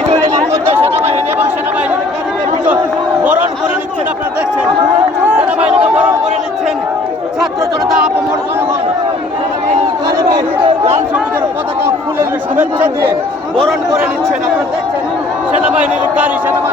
সেনাবাহিনীর সদস্য সেনাবাহিনী এবং সেনাবাহিনীর বিজয় বরণ করে নিচ্ছেন। আপনারা দেখছেন সেনাবাহিনীকে বরণ করে নিচ্ছেন ছাত্র জনতা, আপামর জনগণ। লাল সবুজের পতাকা ফুলের শুভেচ্ছা দিয়ে বরণ করে নিচ্ছেন। আপনারা দেখছেন সেনাবাহিনীর গাড়ি, সেনাবাহিনী